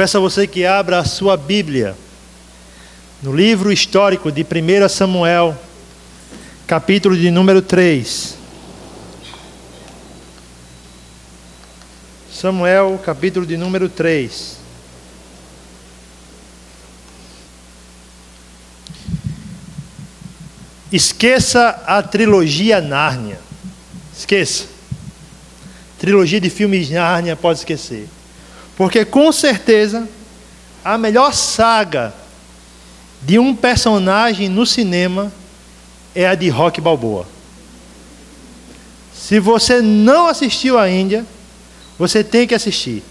Peço a você que abra a sua Bíblia no livro histórico de 1 Samuel, capítulo de número 3. Samuel, capítulo de número 3. Esqueça a trilogia Nárnia. Esqueça. Trilogia de filmes Nárnia, pode esquecer. Porque com certeza a melhor saga de um personagem no cinema é a de Rocky Balboa. Se você não assistiu ainda, você tem que assistir.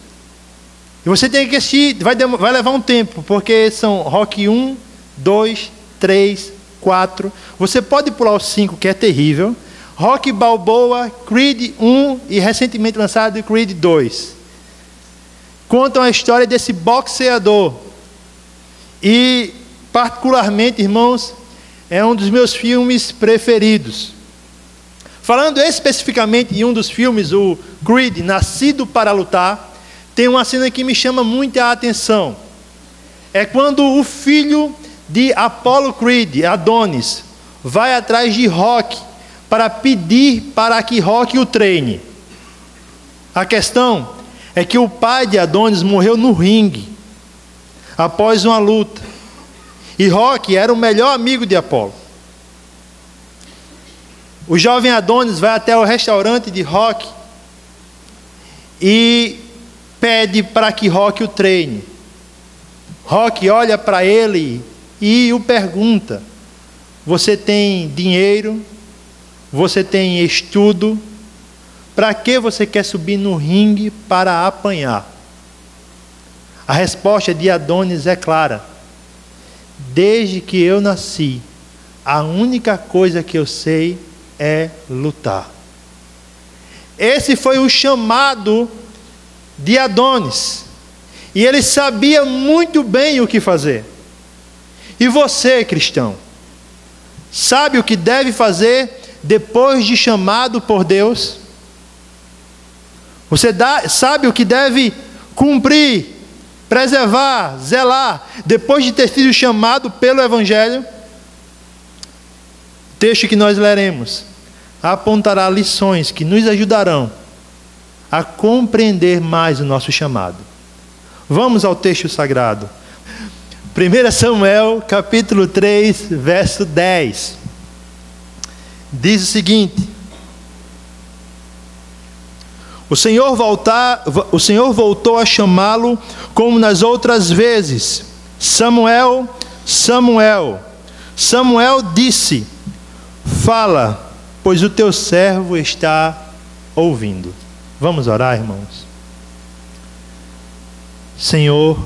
E você tem que assistir, vai levar um tempo, porque são Rocky 1, 2, 3, 4. Você pode pular o 5, que é terrível. Rocky Balboa, Creed 1 e recentemente lançado Creed 2. Contam a história desse boxeador. E, particularmente, irmãos, é um dos meus filmes preferidos. Falando especificamente em um dos filmes, o Creed, Nascido para Lutar, tem uma cena que me chama muita atenção. É quando o filho de Apollo Creed, Adonis, vai atrás de Rocky para pedir para que Rocky o treine. A questão é que o pai de Adonis morreu no ringue, após uma luta. E Rocky era o melhor amigo de Apolo. O jovem Adonis vai até o restaurante de Rocky e pede para que Rocky o treine. Rocky olha para ele e o pergunta: você tem dinheiro? Você tem estudo? Para que você quer subir no ringue para apanhar? A resposta de Adonis é clara: desde que eu nasci, a única coisa que eu sei é lutar. Esse foi o chamado de Adonis. E ele sabia muito bem o que fazer. E você, cristão, sabe o que deve fazer depois de chamado por Deus? Você sabe o que deve cumprir, preservar, zelar, depois de ter sido chamado pelo Evangelho? O texto que nós leremos apontará lições que nos ajudarão a compreender mais o nosso chamado. Vamos ao texto sagrado. 1 Samuel, capítulo 3, verso 10. Diz o seguinte: O Senhor voltou a chamá-lo como nas outras vezes. Samuel, Samuel. Samuel disse: fala, pois o teu servo está ouvindo. Vamos orar, irmãos. Senhor,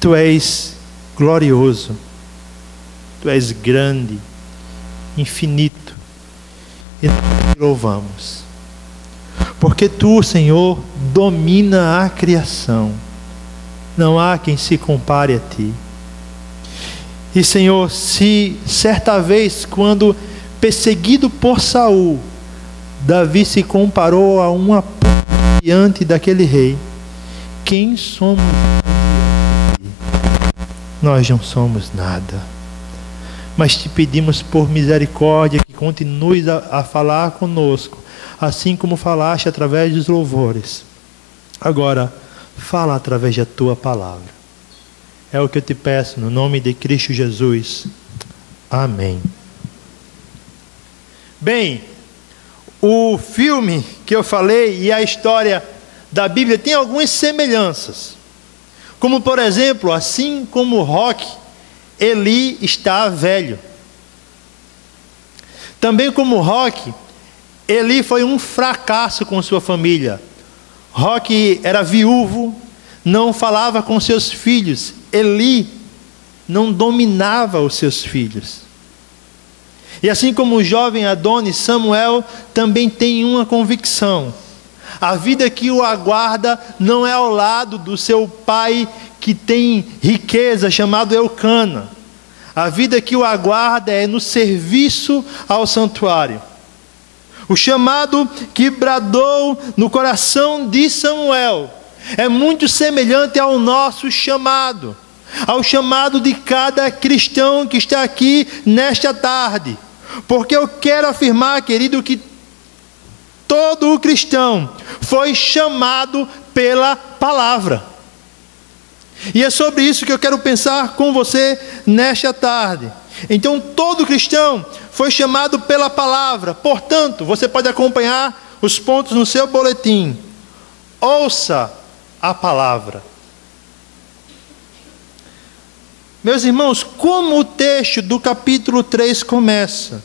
tu és glorioso, tu és grande, infinito, e nós te louvamos. Porque tu, Senhor, domina a criação. Não há quem se compare a ti. E, Senhor, se certa vez, quando perseguido por Saul, Davi se comparou a uma diante daquele rei, quem somos nós? Não somos nada. Mas te pedimos por misericórdia que continues a falar conosco, assim como falaste através dos louvores. Agora, fala através da tua palavra. É o que eu te peço, no nome de Cristo Jesus. Amém. Bem, o filme que eu falei e a história da Bíblia tem algumas semelhanças. Como, por exemplo, assim como Rocky, Eli está velho. Também como Rocky, Eli foi um fracasso com sua família. Rocky era viúvo, não falava com seus filhos. Eli não dominava os seus filhos. E assim como o jovem Adonis, Samuel também tem uma convicção: a vida que o aguarda não é ao lado do seu pai que tem riqueza, chamado Eucana. A vida que o aguarda é no serviço ao santuário. O chamado que bradou no coração de Samuel é muito semelhante ao nosso chamado, ao chamado de cada cristão que está aqui nesta tarde. Porque eu quero afirmar, querido, que todo o cristão foi chamado pela palavra. E é sobre isso que eu quero pensar com você nesta tarde. Então, todo cristão foi chamado pela palavra. Portanto, você pode acompanhar os pontos no seu boletim. Ouça a palavra. Meus irmãos, como o texto do capítulo 3 começa?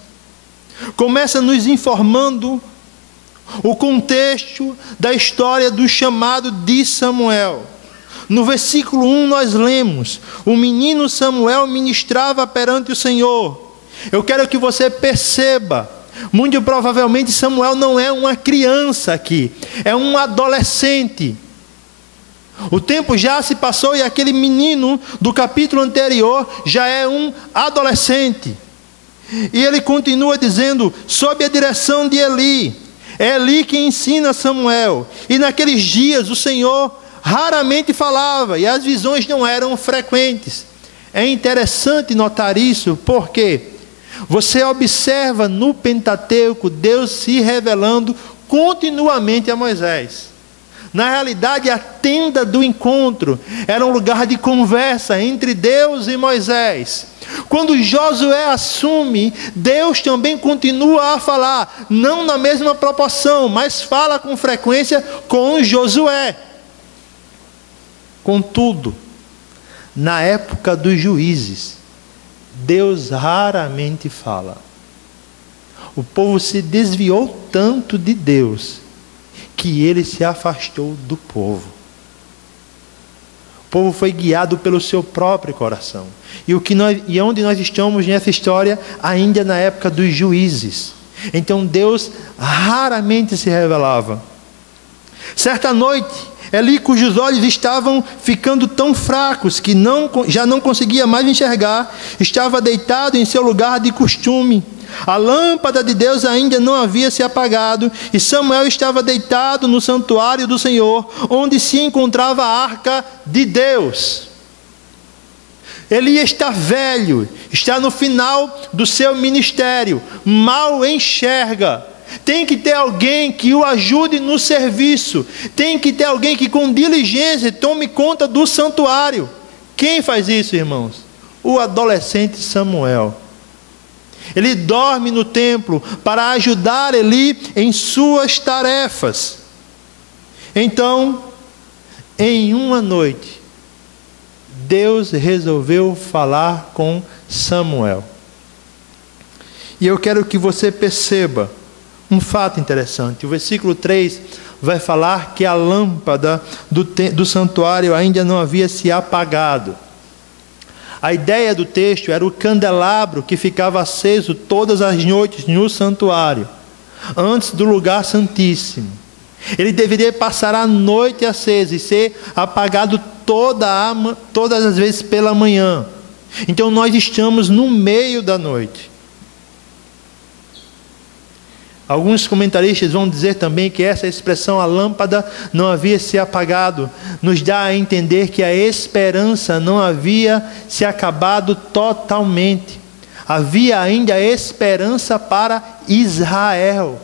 Começa nos informando o contexto da história do chamado de Samuel. No versículo 1 nós lemos: o menino Samuel ministrava perante o Senhor. Eu quero que você perceba, muito provavelmente Samuel não é uma criança aqui, é um adolescente. O tempo já se passou e aquele menino do capítulo anterior já é um adolescente. E ele continua dizendo, sob a direção de Eli. É Eli que ensina Samuel. E naqueles dias o Senhor raramente falava e as visões não eram frequentes. É interessante notar isso porque você observa no Pentateuco Deus se revelando continuamente a Moisés. Na realidade, a tenda do encontro era um lugar de conversa entre Deus e Moisés. Quando Josué assume, Deus também continua a falar, não na mesma proporção, mas fala com frequência com Josué. Contudo, na época dos juízes, Deus raramente fala. O povo se desviou tanto de Deus que ele se afastou do povo. O povo foi guiado pelo seu próprio coração. E onde nós estamos nessa história, ainda na época dos juízes. Então Deus raramente se revelava. Certa noite, Eli, cujos olhos estavam ficando tão fracos que já não conseguia mais enxergar, estava deitado em seu lugar de costume. A lâmpada de Deus ainda não havia se apagado, e Samuel estava deitado no santuário do Senhor, onde se encontrava a arca de Deus. Eli está velho, está no final do seu ministério, mal enxerga. Tem que ter alguém que o ajude no serviço. Tem que ter alguém que com diligência tome conta do santuário. Quem faz isso, irmãos? O adolescente Samuel. Ele dorme no templo para ajudar Eli em suas tarefas. Então, em uma noite, Deus resolveu falar com Samuel. E eu quero que você perceba um fato interessante. O versículo 3 vai falar que a lâmpada do santuário ainda não havia se apagado. A ideia do texto era o candelabro que ficava aceso todas as noites no santuário, antes do lugar santíssimo. Ele deveria passar a noite aceso e ser apagado todas as vezes pela manhã. Então nós estamos no meio da noite. Alguns comentaristas vão dizer também que essa expressão, a lâmpada não havia se apagado, nos dá a entender que a esperança não havia se acabado totalmente. Havia ainda esperança para Israel.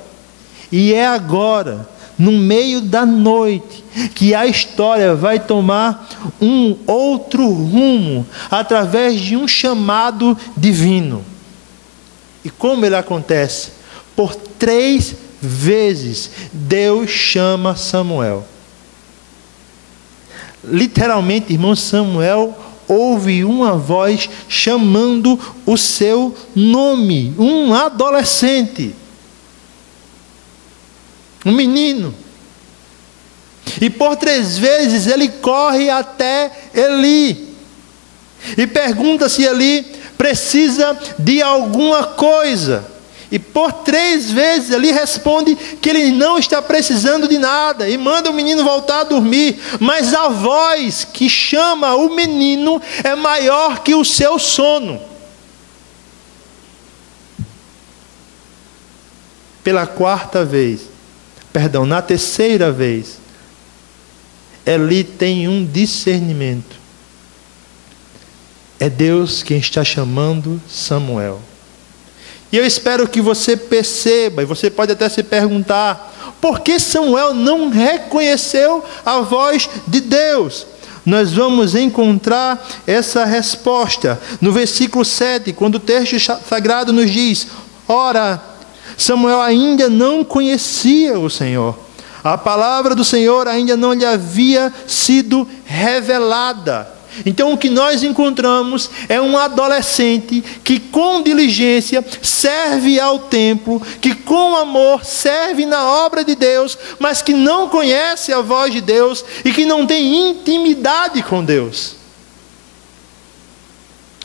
E é agora, no meio da noite, que a história vai tomar um outro rumo, através de um chamado divino. E como ele acontece? Por 3 vezes, Deus chama Samuel. Literalmente, irmão, Samuel ouve uma voz chamando o seu nome. Um adolescente. Um menino. E por 3 vezes ele corre até Eli. E pergunta se Eli precisa de alguma coisa. E por 3 vezes ele responde que ele não está precisando de nada. E manda o menino voltar a dormir. Mas a voz que chama o menino é maior que o seu sono. Na 3ª vez, Eli tem um discernimento. É Deus quem está chamando Samuel. E eu espero que você perceba, e você pode até se perguntar, por que Samuel não reconheceu a voz de Deus? Nós vamos encontrar essa resposta no versículo 7, quando o texto sagrado nos diz: ora, Samuel ainda não conhecia o Senhor. A palavra do Senhor ainda não lhe havia sido revelada. Então o que nós encontramos é um adolescente que com diligência serve ao templo, que com amor serve na obra de Deus, mas que não conhece a voz de Deus e que não tem intimidade com Deus.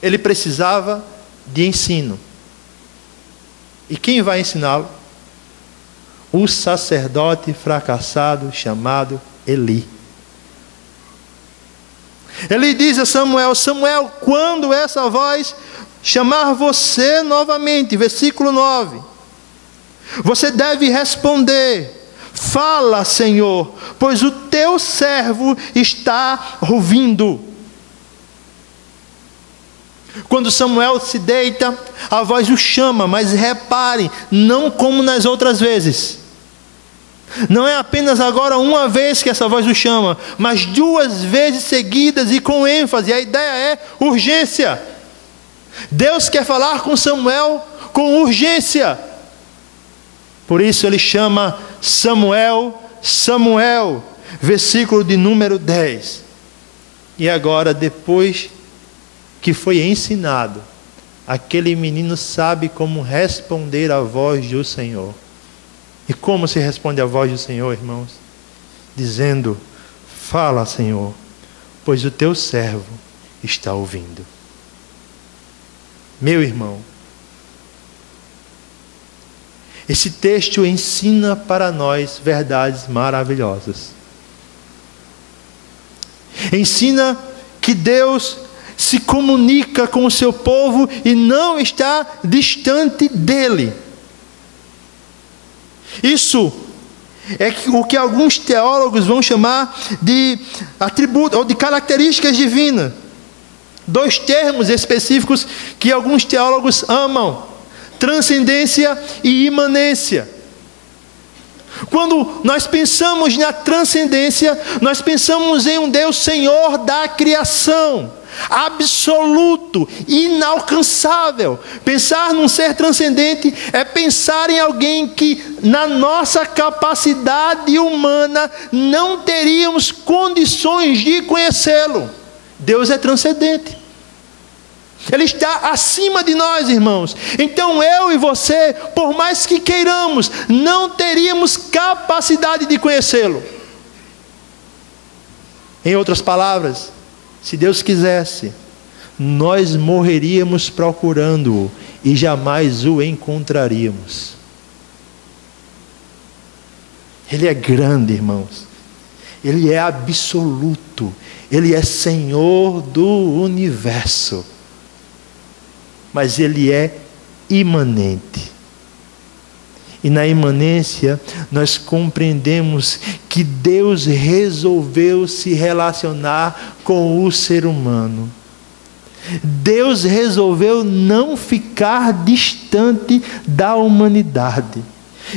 Ele precisava de ensino. E quem vai ensiná-lo? O sacerdote fracassado chamado Eli. Ele diz a Samuel: Samuel, quando essa voz chamar você novamente, versículo 9, você deve responder: fala, Senhor, pois o teu servo está ouvindo. Quando Samuel se deita, a voz o chama, mas reparem, não como nas outras vezes. Não é apenas agora uma vez que essa voz o chama, mas 2 vezes seguidas e com ênfase. A ideia é urgência. Deus quer falar com Samuel com urgência. Por isso ele chama Samuel, Samuel, versículo de número 10. E agora, depois que foi ensinado, aquele menino sabe como responder à voz do Senhor. E como se responde à voz do Senhor, irmãos? Dizendo: fala, Senhor, pois o teu servo está ouvindo. Meu irmão, esse texto ensina para nós verdades maravilhosas. Ensina que Deus se comunica com o seu povo e não está distante dele. Isso é o que alguns teólogos vão chamar de atributos ou de características divinas. 2 termos específicos que alguns teólogos amam: transcendência e imanência. Quando nós pensamos na transcendência, nós pensamos em um Deus Senhor da criação, absoluto, inalcançável. Pensar num ser transcendente é pensar em alguém que, na nossa capacidade humana, não teríamos condições de conhecê-lo. Deus é transcendente. Ele está acima de nós, irmãos. Então eu e você, por mais que queiramos, não teríamos capacidade de conhecê-lo. Em outras palavras, se Deus quisesse, nós morreríamos procurando-o e jamais o encontraríamos. Ele é grande, irmãos. Ele é absoluto. Ele é Senhor do universo. Mas Ele é imanente. E na imanência, nós compreendemos que Deus resolveu se relacionar com o ser humano. Deus resolveu não ficar distante da humanidade.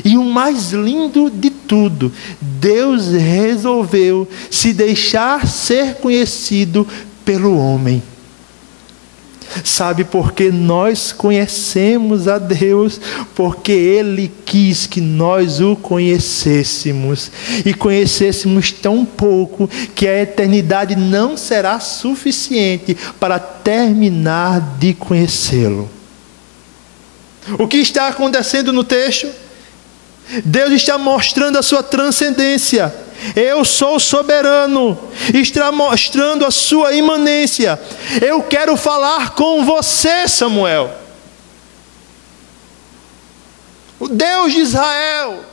E o mais lindo de tudo, Deus resolveu se deixar ser conhecido pelo homem. Sabe por que nós conhecemos a Deus? Porque Ele quis que nós o conhecêssemos. E conhecêssemos tão pouco que a eternidade não será suficiente para terminar de conhecê-lo. O que está acontecendo no texto? Deus está mostrando a sua transcendência. Eu sou soberano, está mostrando a sua imanência. Eu quero falar com você, Samuel. O Deus de Israel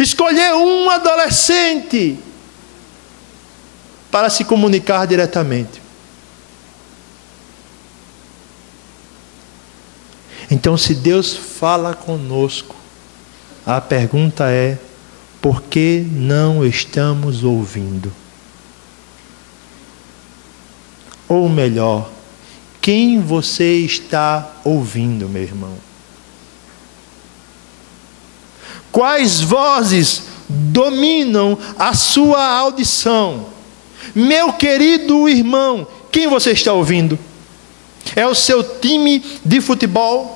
escolheu um adolescente para se comunicar diretamente. Então, se Deus fala conosco, a pergunta é: porque não estamos ouvindo. Ou melhor, quem você está ouvindo, meu irmão? Quais vozes dominam a sua audição? Meu querido irmão, quem você está ouvindo? É o seu time de futebol?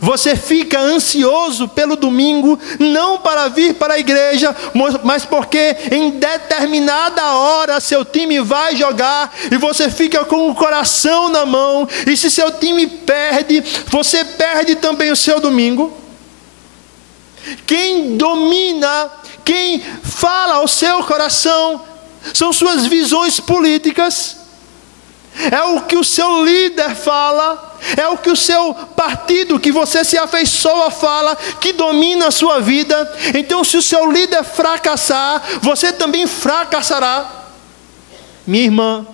Você fica ansioso pelo domingo, não para vir para a igreja, mas porque em determinada hora seu time vai jogar e você fica com o coração na mão, e se seu time perde, você perde também o seu domingo? Quem domina, quem fala ao seu coração, são suas visões políticas. É o que o seu líder fala, é o que o seu partido que você se afeiçoa fala, que domina a sua vida. Então, se o seu líder fracassar, você também fracassará. Minha irmã,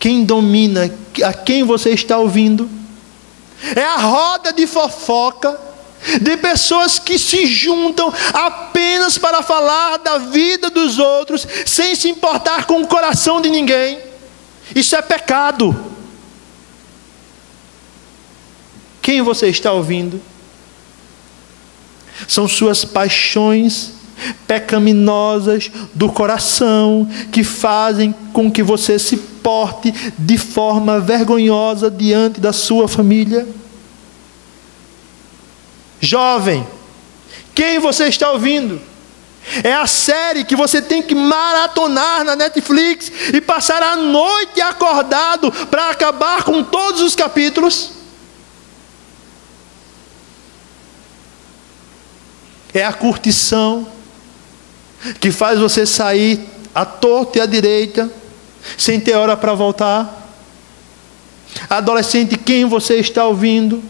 quem domina, a quem você está ouvindo? É a roda de fofoca de pessoas que se juntam apenas para falar da vida dos outros, sem se importar com o coração de ninguém. Isso é pecado. Quem você está ouvindo? São suas paixões pecaminosas do coração que fazem com que você se porte de forma vergonhosa diante da sua família. Jovem, quem você está ouvindo? É a série que você tem que maratonar na Netflix e passar a noite acordado para acabar com todos os capítulos? É a curtição que faz você sair à torta e à direita, sem ter hora para voltar? Adolescente, quem você está ouvindo?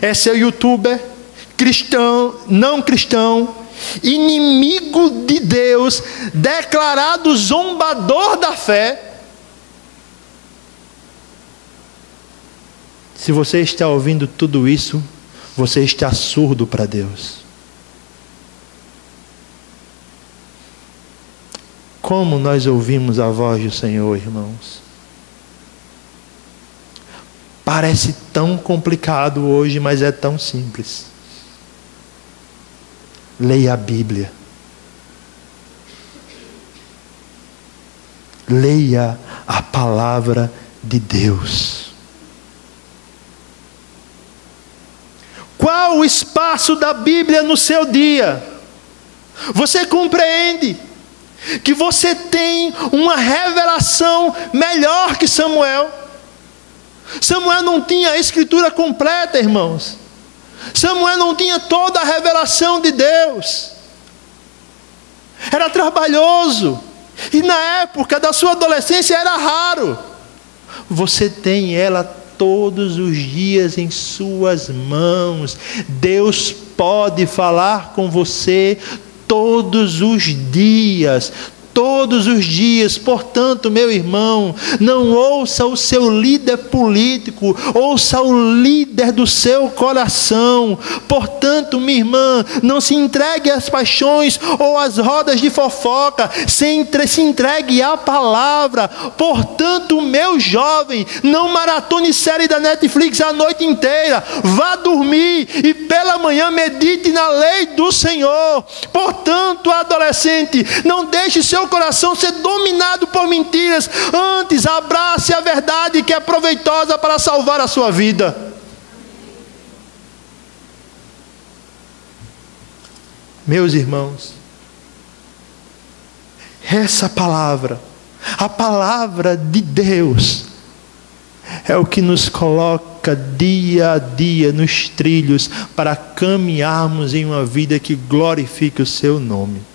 É seu youtuber, cristão, não cristão, inimigo de Deus, declarado zombador da fé? Se você está ouvindo tudo isso, você está surdo para Deus. Como nós ouvimos a voz do Senhor, irmãos? Parece tão complicado hoje, mas é tão simples. Leia a Bíblia. Leia a palavra de Deus. Qual o espaço da Bíblia no seu dia? Você compreende que você tem uma revelação melhor que Samuel? Samuel não tinha a escritura completa, irmãos. Samuel não tinha toda a revelação de Deus. Era trabalhoso. E na época da sua adolescência era raro. Você tem ela todos os dias em suas mãos. Deus pode falar com você todos os dias. Todos os dias. Portanto, meu irmão, não ouça o seu líder político, ouça o líder do seu coração. Portanto, minha irmã, não se entregue às paixões ou às rodas de fofoca, se entregue à palavra. Portanto, meu jovem, não maratone série da Netflix a noite inteira. Vá dormir e pela manhã medite na lei do Senhor. Portanto, adolescente, não deixe seu coração ser dominado por mentiras. Antes, abrace a verdade que é proveitosa para salvar a sua vida. Meus irmãos, essa palavra, a palavra de Deus, é o que nos coloca dia a dia nos trilhos para caminharmos em uma vida que glorifique o seu nome.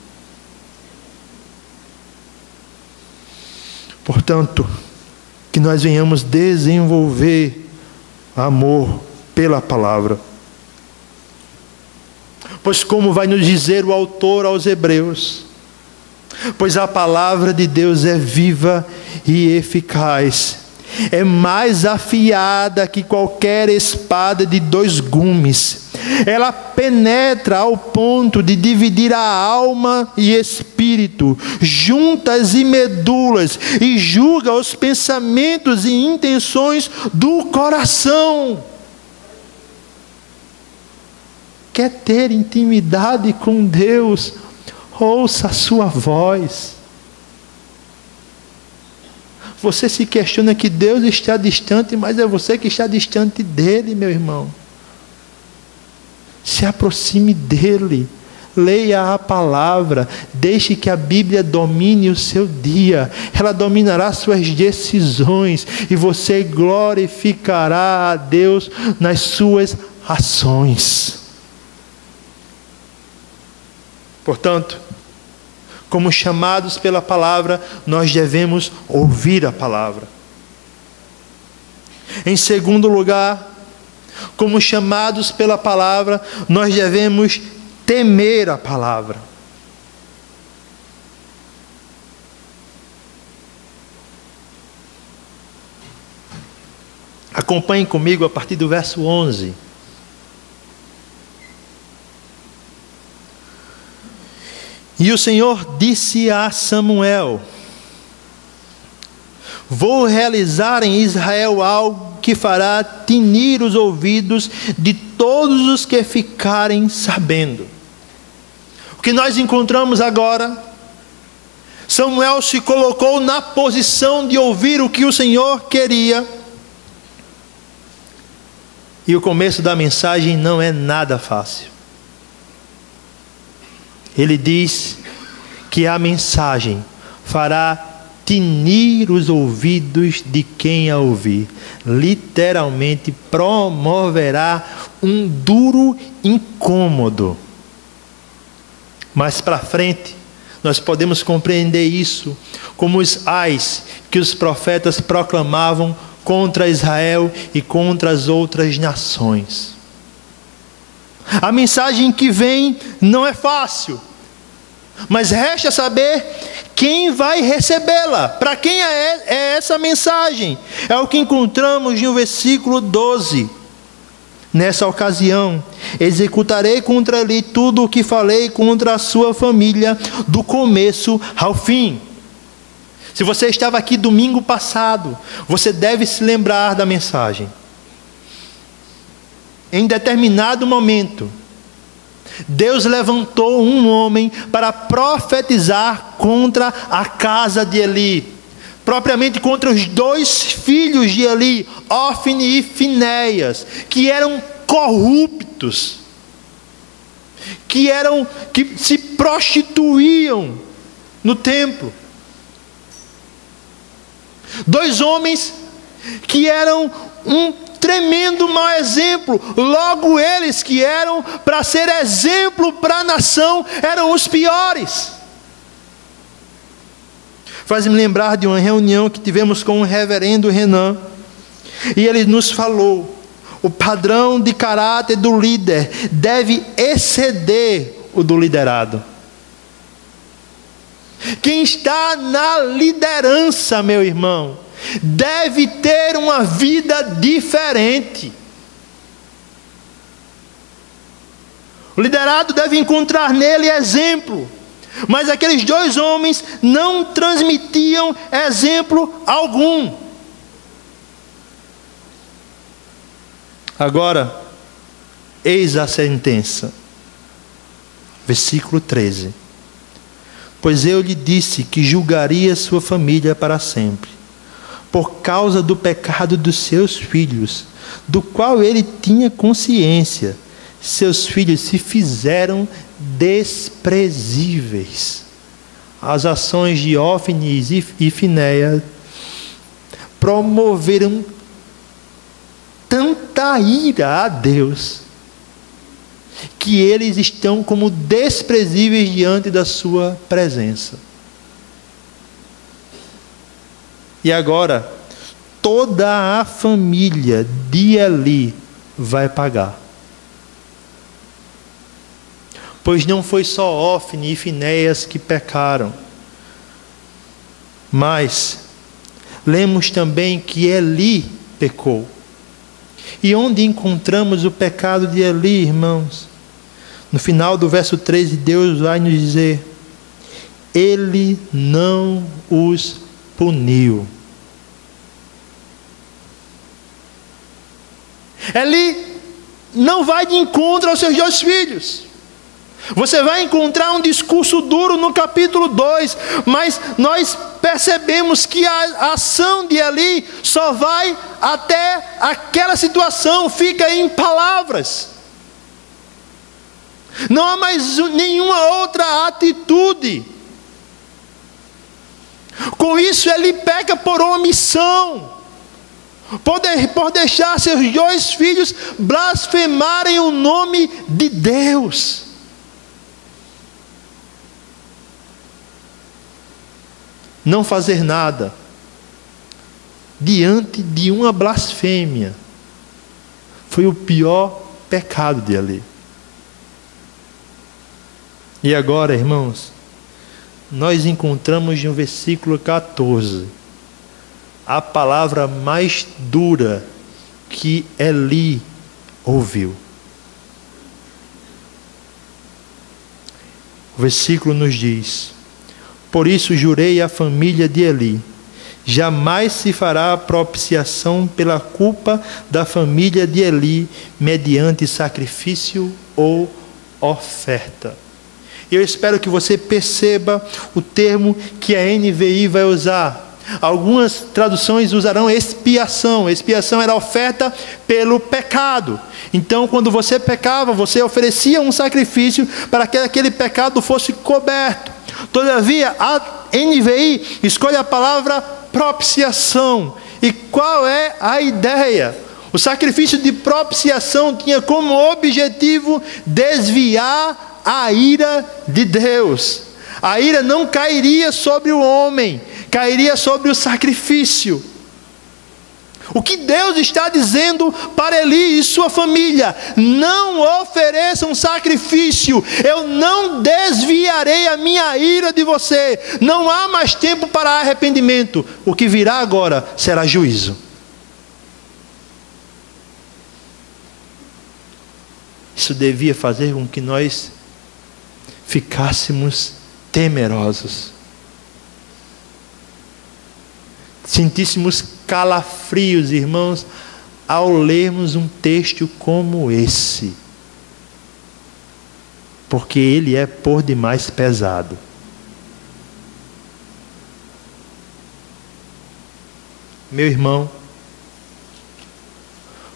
Portanto, que nós venhamos desenvolver amor pela palavra. Pois como vai nos dizer o autor aos Hebreus, pois a palavra de Deus é viva e eficaz, é mais afiada que qualquer espada de 2 gumes, ela penetra ao ponto de dividir a alma e espírito, juntas e medulas, e julga os pensamentos e intenções do coração. Quer ter intimidade com Deus? Ouça a sua voz. Você se questiona que Deus está distante, mas é você que está distante dele, meu irmão. Se aproxime dele, leia a palavra, deixe que a Bíblia domine o seu dia, ela dominará suas decisões, e você glorificará a Deus nas suas ações. Portanto, como chamados pela palavra, nós devemos ouvir a palavra. Em segundo lugar, como chamados pela palavra, nós devemos temer a palavra. Acompanhe comigo a partir do verso 11. E o Senhor disse a Samuel: vou realizar em Israel algo que fará tinir os ouvidos de todos os que ficarem sabendo. O que nós encontramos agora, Samuel se colocou na posição de ouvir o que o Senhor queria. E o começo da mensagem não é nada fácil. Ele diz que a mensagem fará tinir os ouvidos de quem a ouvir. Literalmente promoverá um duro incômodo. Mais para frente, nós podemos compreender isso como os ais que os profetas proclamavam contra Israel e contra as outras nações. A mensagem que vem não é fácil, mas resta saber quem vai recebê-la. Para quem é essa mensagem? É o que encontramos no versículo 12. Nessa ocasião, executarei contra ele tudo o que falei contra a sua família, do começo ao fim. Se você estava aqui domingo passado, você deve se lembrar da mensagem. Em determinado momento, Deus levantou um homem para profetizar contra a casa de Eli, propriamente contra os 2 filhos de Eli, Ofni e Finéias, que eram corruptos, que se prostituíam no templo. 2 homens que eram um tremendo mau exemplo. Logo eles que eram para ser exemplo para a nação, eram os piores. Faz-me lembrar de uma reunião que tivemos com o reverendo Renan, e ele nos falou: o padrão de caráter do líder deve exceder o do liderado. Quem está na liderança, meu irmão, deve ter uma vida diferente. O liderado deve encontrar nele exemplo. Mas aqueles 2 homens não transmitiam exemplo algum. Agora, eis a sentença. Versículo 13. Pois eu lhe disse que julgaria sua família para sempre, por causa do pecado dos seus filhos, do qual ele tinha consciência. Seus filhos se fizeram desprezíveis. As ações de Ofni e Finéias promoveram tanta ira a Deus, que eles estão como desprezíveis diante da sua presença. E agora, toda a família de Eli vai pagar. Pois não foi só Ofni e Finéias que pecaram, mas lemos também que Eli pecou. E onde encontramos o pecado de Eli, irmãos? No final do verso 13, Deus vai nos dizer: Ele não os puniu. Eli não vai de encontro aos seus 2 filhos. Você vai encontrar um discurso duro no capítulo 2, mas nós percebemos que a ação de Eli só vai até aquela situação, fica em palavras. Não há mais nenhuma outra atitude. Com isso, ele peca por omissão, por deixar seus 2 filhos blasfemarem o nome de Deus. Não fazer nada diante de uma blasfêmia foi o pior pecado de Eli. E agora, irmãos, nós encontramos no versículo 14 a palavra mais dura que Eli ouviu. O versículo nos diz: Por isso jurei à família de Eli, jamais se fará propiciação pela culpa da família de Eli, mediante sacrifício ou oferta. Eu espero que você perceba o termo que a NVI vai usar. Algumas traduções usarão expiação. Expiação era oferta pelo pecado. Então, quando você pecava, você oferecia um sacrifício para que aquele pecado fosse coberto. Todavia, a NVI escolhe a palavra propiciação. E qual é a ideia? O sacrifício de propiciação tinha como objetivo desviar a ira de Deus. A ira não cairia sobre o homem, cairia sobre o sacrifício. O que Deus está dizendo para Eli e sua família: não ofereçam sacrifício, eu não desviarei a minha ira de você. Não há mais tempo para arrependimento. O que virá agora será juízo. Isso devia fazer com que nós ficássemos temerosos, sentíssemos calafrios, irmãos, ao lermos um texto como esse, porque ele é por demais pesado. Meu irmão,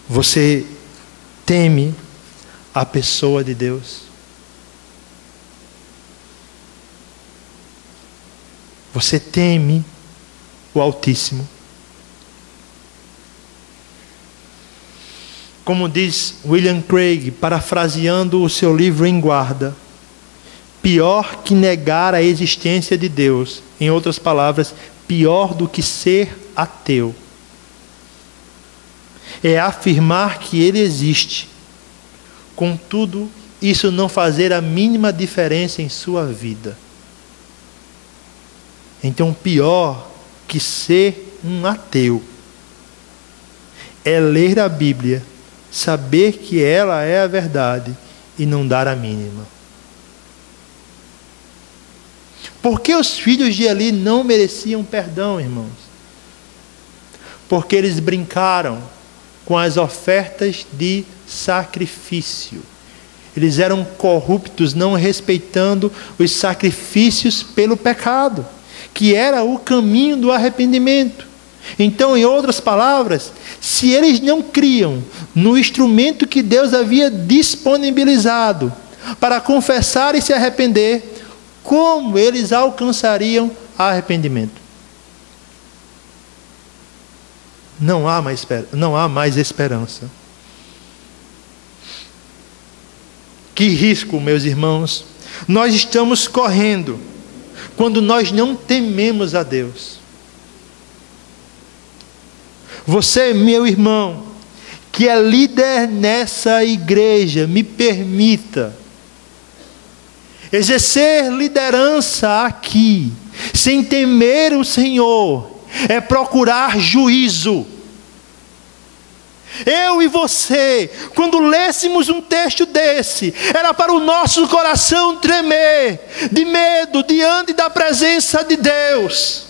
você teme a pessoa de Deus? Você teme o Altíssimo? Como diz William Craig, parafraseando o seu livro Em Guarda: pior que negar a existência de Deus, em outras palavras, pior do que ser ateu, é afirmar que Ele existe, contudo, isso não fazer a mínima diferença em sua vida. Então, pior que ser um ateu é ler a Bíblia, saber que ela é a verdade e não dar a mínima. Por que os filhos de Eli não mereciam perdão, irmãos? Porque eles brincaram com as ofertas de sacrifício. Eles eram corruptos, não respeitando os sacrifícios pelo pecado, que era o caminho do arrependimento. Então, em outras palavras, se eles não criam no instrumento que Deus havia disponibilizado para confessar e se arrepender, como eles alcançariam arrependimento? Não há mais esperança. Que risco, meus irmãos, nós estamos correndo quando nós não tememos a Deus. Você, meu irmão, que é líder nessa igreja, me permita exercer liderança aqui, sem temer o Senhor, é procurar juízo, eu e você, quando lêssemos um texto desse, era para o nosso coração tremer de medo diante da presença de Deus.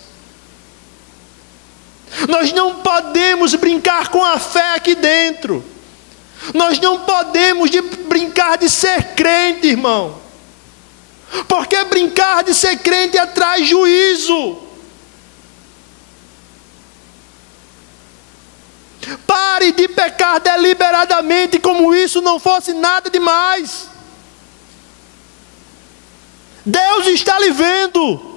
Nós não podemos brincar com a fé aqui dentro. Nós não podemos brincar de ser crente, irmão. Porque brincar de ser crente traz juízo. Pare de pecar deliberadamente, como isso não fosse nada demais. Deus está lhe vendo.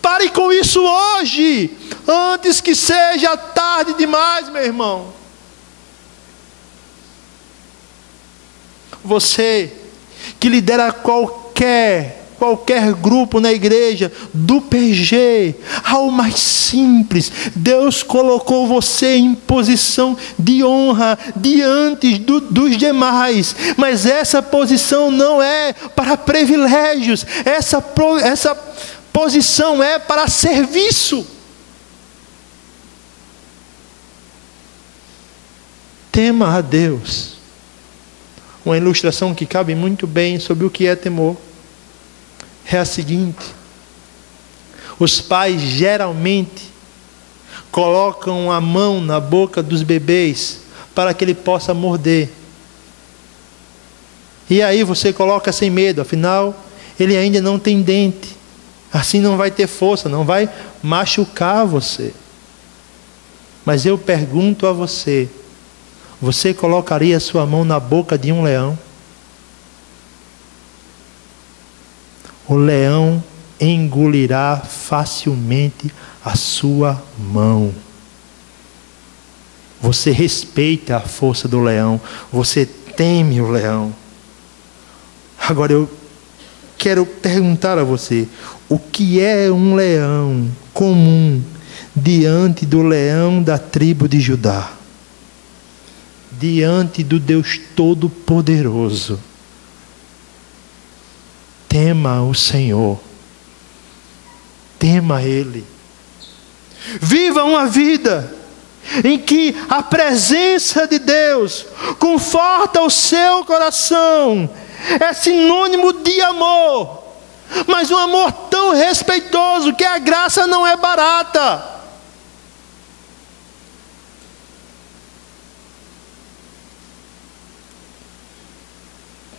Pare com isso hoje, antes que seja tarde demais, meu irmão. Você que lidera qualquer grupo na igreja, do PG ao mais simples, Deus colocou você em posição de honra diante dos demais, mas essa posição não é para privilégios, essa posição é para serviço. Tema a Deus. Uma ilustração que cabe muito bem sobre o que é temor é a seguinte: os pais geralmente colocam a mão na boca dos bebês para que ele possa morder. E aí você coloca sem medo, afinal ele ainda não tem dente. Assim não vai ter força, não vai machucar você. Mas eu pergunto a você: você colocaria sua mão na boca de um leão? O leão engolirá facilmente a sua mão. Você respeita a força do leão, você teme o leão. Agora eu quero perguntar a você: o que é um leão comum diante do leão da tribo de Judá? Diante do Deus Todo-Poderoso. Tema o Senhor. Tema Ele. Viva uma vida em que a presença de Deus conforta o seu coração. É sinônimo de amor. Mas um amor tão respeitoso que a graça não é barata.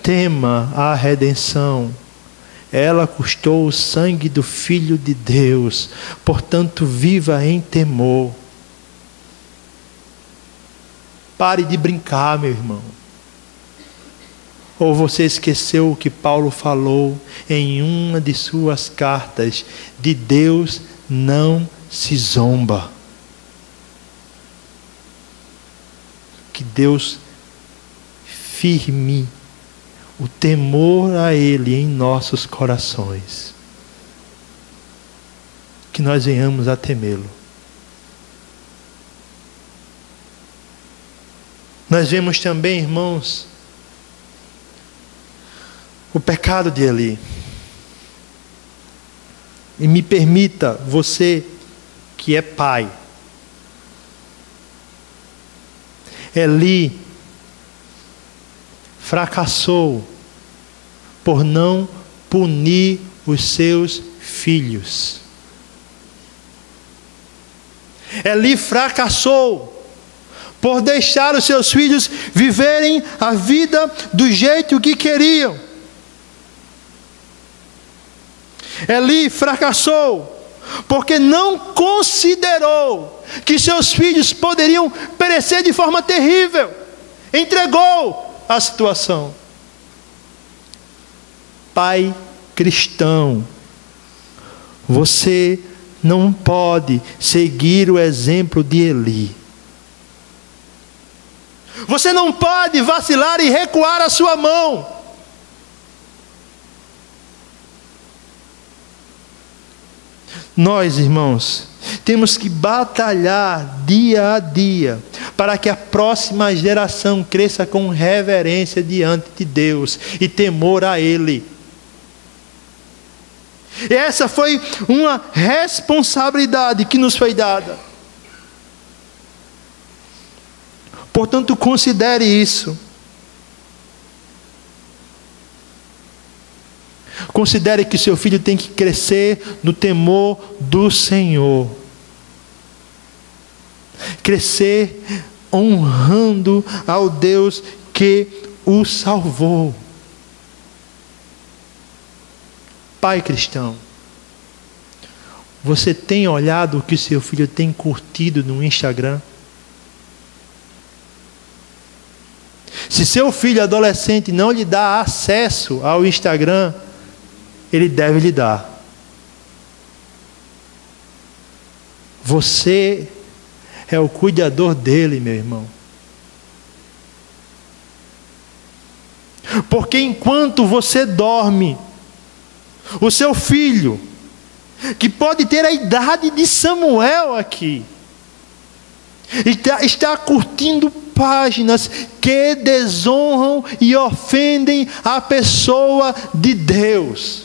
Tema a redenção. Ela custou o sangue do Filho de Deus. Portanto, viva em temor. Pare de brincar, meu irmão. Ou você esqueceu o que Paulo falou em uma de suas cartas: de Deus não se zomba. Que Deus firme o temor a Ele em nossos corações. Que nós venhamos a temê-lo. Nós vemos também, irmãos, o pecado de Eli. E me permita, você que é pai, Eli fracassou por não punir os seus filhos. Eli fracassou por deixar os seus filhos viverem a vida do jeito que queriam. Eli fracassou porque não considerou que seus filhos poderiam perecer de forma terrível. Entregou a situação. Pai cristão, você não pode seguir o exemplo de Eli. Você não pode vacilar e recuar a sua mão. Nós, irmãos, temos que batalhar dia a dia para que a próxima geração cresça com reverência diante de Deus e temor a Ele. E essa foi uma responsabilidade que nos foi dada. Portanto, considere isso. Considere que seu filho tem que crescer no temor do Senhor. Crescer honrando ao Deus que o salvou. Pai cristão, você tem olhado o que seu filho tem curtido no Instagram? Se seu filho adolescente não lhe dá acesso ao Instagram, ele deve lhe dar. Você é o cuidador dele, meu irmão. Porque enquanto você dorme, o seu filho, que pode ter a idade de Samuel aqui, está curtindo páginas que desonram e ofendem a pessoa de Deus.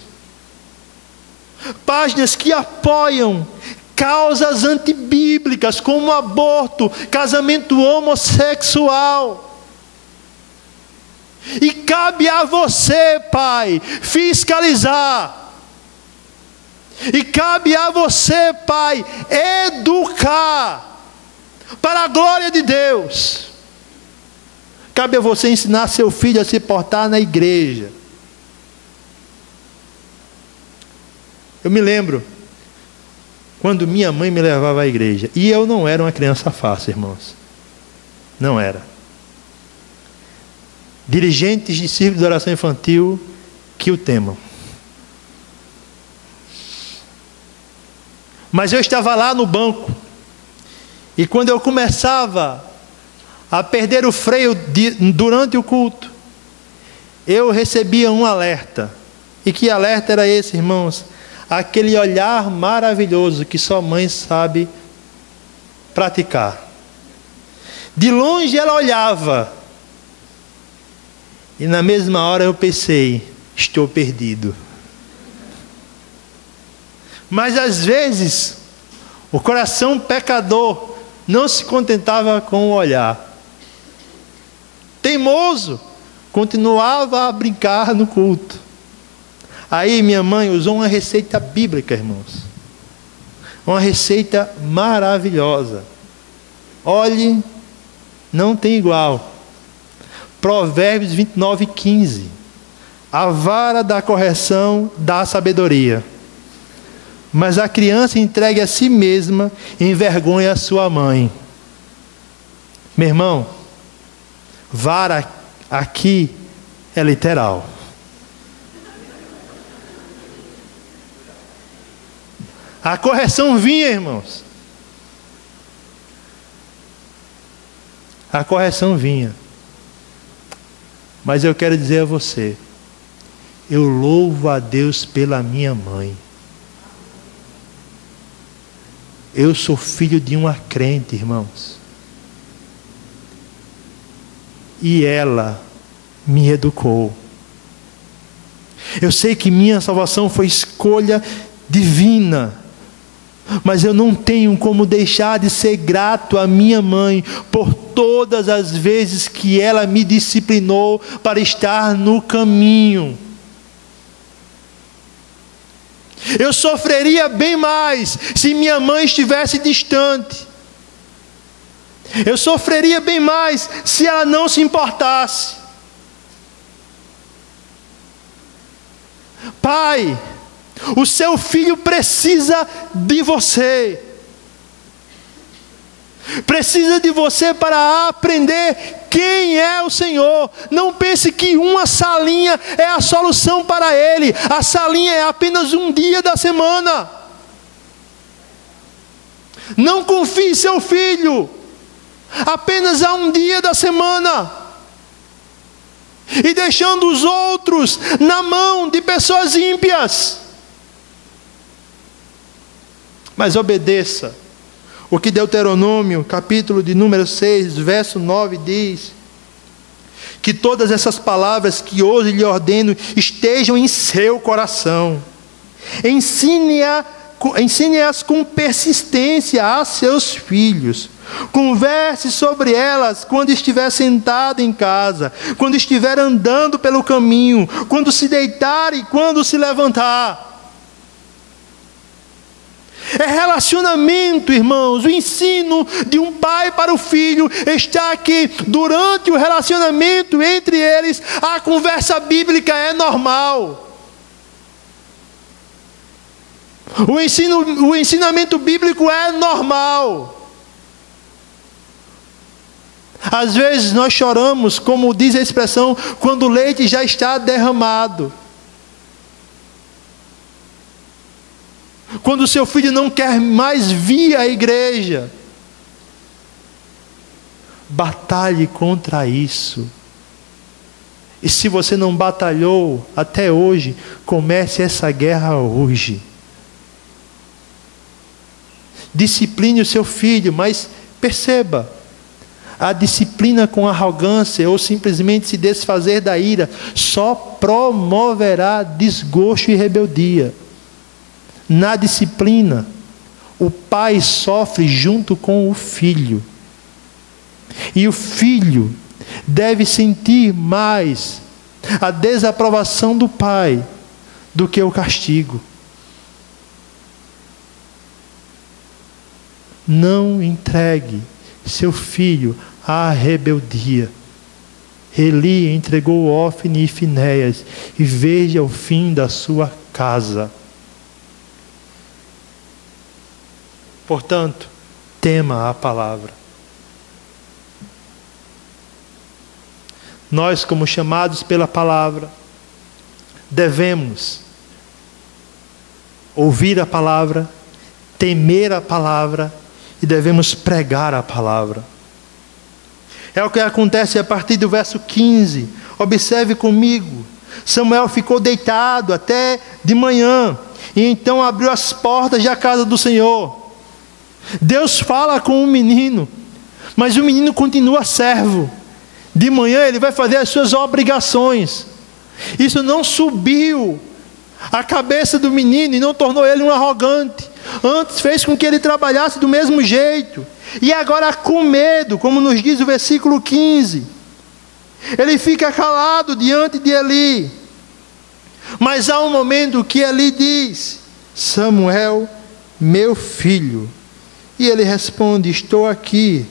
Páginas que apoiam causas antibíblicas, como aborto, casamento homossexual. E cabe a você, pai, fiscalizar. E cabe a você, pai, educar para a glória de Deus. Cabe a você ensinar seu filho a se portar na igreja. Eu me lembro quando minha mãe me levava à igreja. E eu não era uma criança fácil, irmãos. Não era. Dirigentes de círculo de oração infantil que o temam. Mas eu estava lá no banco. E quando eu começava a perder o freio durante o culto, eu recebia um alerta. E que alerta era esse, irmãos? Aquele olhar maravilhoso que só mãe sabe praticar. De longe ela olhava. E na mesma hora eu pensei, estou perdido. Mas às vezes, o coração pecador não se contentava com o olhar. Teimoso, continuava a brincar no culto. Aí minha mãe usou uma receita bíblica, irmãos. Uma receita maravilhosa. Olhe, não tem igual. Provérbios 29:15. A vara da correção dá sabedoria, mas a criança entregue a si mesma envergonha a sua mãe. Meu irmão, vara aqui é literal. A correção vinha, irmãos. A correção vinha. Mas eu quero dizer a você, eu louvo a Deus pela minha mãe. Eu sou filho de uma crente, irmãos. E ela me educou. Eu sei que minha salvação foi escolha divina. Mas eu não tenho como deixar de ser grato à minha mãe por todas as vezes que ela me disciplinou para estar no caminho. Eu sofreria bem mais se minha mãe estivesse distante. Eu sofreria bem mais se ela não se importasse. Pai, o seu filho precisa de você. Precisa de você para aprender quem é o Senhor. Não pense que uma salinha é a solução para ele. A salinha é apenas um dia da semana. Não confie em seu filho apenas a um dia da semana, e deixando os outros na mão de pessoas ímpias. Mas obedeça o que Deuteronômio, capítulo de número 6, verso 9 diz: que todas essas palavras que hoje lhe ordeno estejam em seu coração. Ensine-a ensine-as com persistência a seus filhos. Converse sobre elas quando estiver sentado em casa, quando estiver andando pelo caminho, quando se deitar e quando se levantar. É relacionamento, irmãos. O ensino de um pai para o filho está aqui. Durante o relacionamento entre eles, a conversa bíblica é normal. O ensinamento bíblico é normal. Às vezes nós choramos, como diz a expressão, quando o leite já está derramado. Quando o seu filho não quer mais vir à igreja. Batalhe contra isso. E se você não batalhou até hoje, comece essa guerra hoje. Discipline o seu filho, mas perceba, a disciplina com arrogância ou simplesmente se desfazer da ira só promoverá desgosto e rebeldia. Na disciplina, o pai sofre junto com o filho. E o filho deve sentir mais a desaprovação do pai do que o castigo. Não entregue seu filho à rebeldia. Eli entregou Ofni e Finéias, e veja o fim da sua casa. Portanto, tema a palavra. Nós, como chamados pela palavra, devemos ouvir a palavra, temer a palavra e devemos pregar a palavra. É o que acontece a partir do verso 15. Observe comigo. Samuel ficou deitado até de manhã, e então abriu as portas da casa do Senhor. Deus fala com o menino, mas o menino continua servo. De manhã ele vai fazer as suas obrigações. Isso não subiu a cabeça do menino e não tornou ele um arrogante. Antes fez com que ele trabalhasse do mesmo jeito. E agora com medo, como nos diz o versículo 15. Ele fica calado diante de Eli. Mas há um momento que Eli diz: Samuel, meu filho. E ele responde: estou aqui.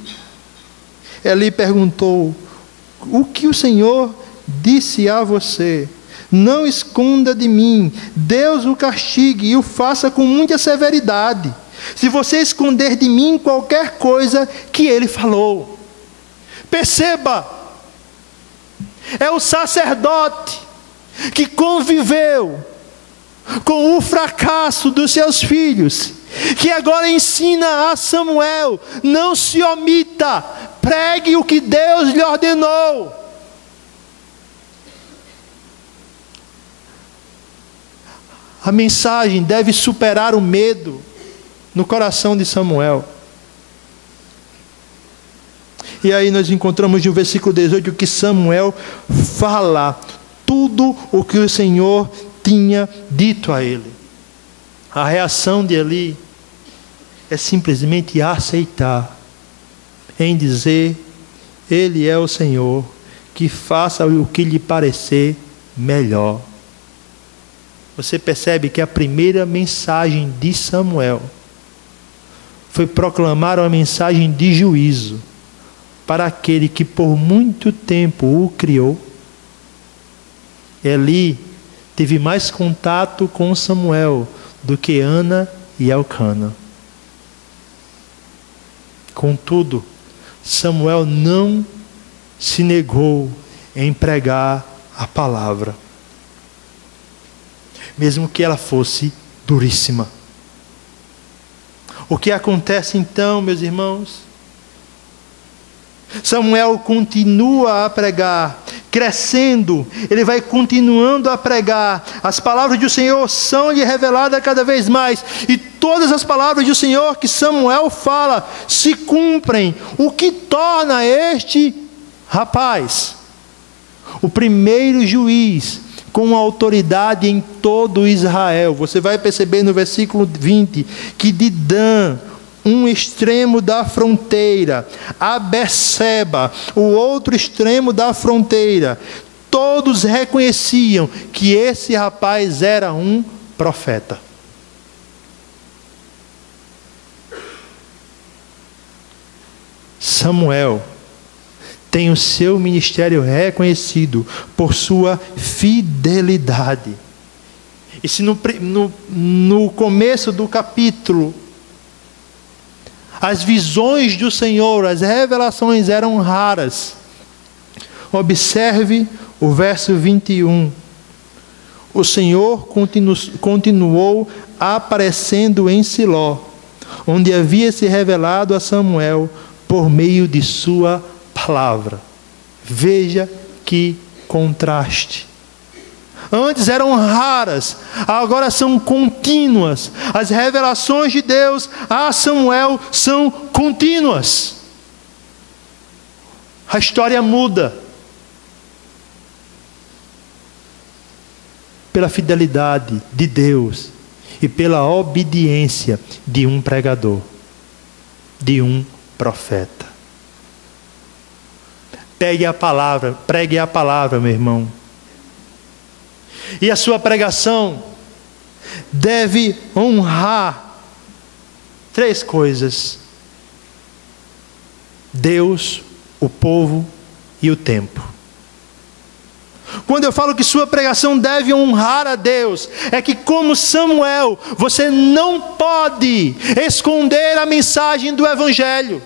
Eli perguntou: o que o Senhor disse a você? Não esconda de mim, Deus o castigue e o faça com muita severidade, se você esconder de mim qualquer coisa que ele falou. Perceba, é o sacerdote que conviveu com o fracasso dos seus filhos, que agora ensina a Samuel: não se omita, pregue o que Deus lhe ordenou. A mensagem deve superar o medo no coração de Samuel. E aí nós encontramos no versículo 18 que Samuel fala tudo o que o Senhor tinha dito a ele. A reação de Eli é simplesmente aceitar, em dizer: Ele é o Senhor, que faça o que lhe parecer melhor. Você percebe que a primeira mensagem de Samuel foi proclamar uma mensagem de juízo para aquele que por muito tempo o criou. Eli teve mais contato com Samuel do que Ana e Elcana. Contudo, Samuel não se negou em pregar a palavra, mesmo que ela fosse duríssima. O que acontece então, meus irmãos? Samuel continua a pregar, crescendo, ele vai continuando a pregar. As palavras do Senhor são-lhe reveladas cada vez mais, e todas as palavras do Senhor que Samuel fala se cumprem, o que torna este rapaz o primeiro juiz com autoridade em todo Israel. Você vai perceber no versículo 20 que de Dan, um extremo da fronteira, a Berseba, o outro extremo da fronteira, todos reconheciam que esse rapaz era um profeta. Samuel tem o seu ministério reconhecido por sua fidelidade. E se no começo do capítulo as visões do Senhor, as revelações eram raras, observe o verso 21. O Senhor continuou aparecendo em Siló, onde havia se revelado a Samuel por meio de sua palavra. Veja que contraste. Antes eram raras, agora são contínuas. As revelações de Deus a Samuel são contínuas. A história muda pela fidelidade de Deus e pela obediência de um pregador, de um profeta. Pregue a palavra, meu irmão. E a sua pregação deve honrar 3 coisas: Deus, o povo e o tempo. Quando eu falo que sua pregação deve honrar a Deus, é que, como Samuel, você não pode esconder a mensagem do Evangelho.